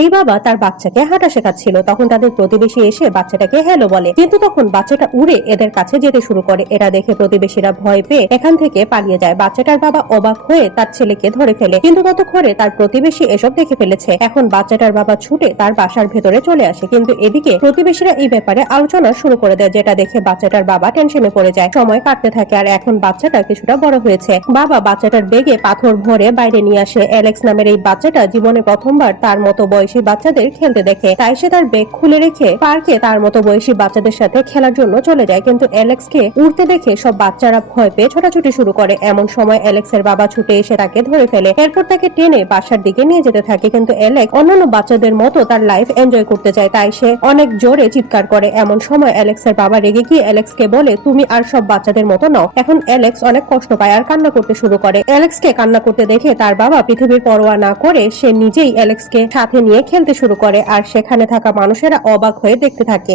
এই বাবা তার বাচ্চাকে হাঁটা শেখাচ্ছিল, তখন তাদের প্রতিবেশী এসে বাচ্চাটাকে হ্যালো বলে, কিন্তু তখন বাচ্চাটা উড়ে এদের কাছে যেতে শুরু করে। এটা দেখে প্রতিবেশীরা ভয় পেয়ে এখান থেকে পালিয়ে যায়। বাচ্চাটার বাবা অবাক হয়ে তার ছেলেকে ধরে ফেলে, কিন্তু ততক্ষণে তার প্রতিবেশী এসব দেখে ফেলেছে। এখন বাচ্চাটার বাবা ছুটে তার বাসার ভেতরে চলে আসে, কিন্তু এদিকে প্রতিবেশীরা এই ব্যাপারে আলোচনা শুরু করে দেয়, যেটা দেখে বাচ্চাটার বাবা টেনশনে পড়ে যায়। সময় কাটতে থাকে আর এখন বাচ্চাটা কিছুটা বড় হয়েছে। বাবা বাচ্চাটার বেগে পাথর ভরে বাইরে নিয়ে আসে। অ্যালেক্স নামের এই বাচ্চাটা জীবনে প্রথমবার তার মতো বয়সী বাচ্চাদের খেলতে দেখে, তাই সে তার ব্যাগ খুলে রেখে পার্কে তার মতো বয়সী বাচ্চাদের সাথে খেলার জন্য চলে যায়। কিন্তু অ্যালেক্সকে উড়তে দেখে সব বাচ্চারা ভয় পেয়ে ছোটাছুটি শুরু করে। এমন সময় অ্যালেক্সের বাবা ছুটে এসে তাকে ধরে ফেলে, এরপর তাকে টেনে বাসার দিকে নিয়ে যেতে থাকে। কিন্তু অ্যালেক্স অন্যান্য বাচ্চাদের মতো তার লাইফ এনজয় করতে চায়, তাই সে অনেক জোরে চিৎকার করে। এমন সময় অ্যালেক্সের বাবা রেগে গিয়ে অ্যালেক্সকে বলে, তুমি আর সব বাচ্চাদের মতো নাও। এখন অ্যালেক্স অনেক কষ্ট পায় আর কান্না করতে শুরু করে। অ্যালেক্সকে কান্না করতে দেখে তার বাবা পৃথিবীর পরোয়া না করে সে নিজেই অ্যালেক্সকে সাথে নিয়ে খেলতে শুরু করে, আর সেখানে থাকা মানুষেরা অবাক হয়ে দেখতে থাকে।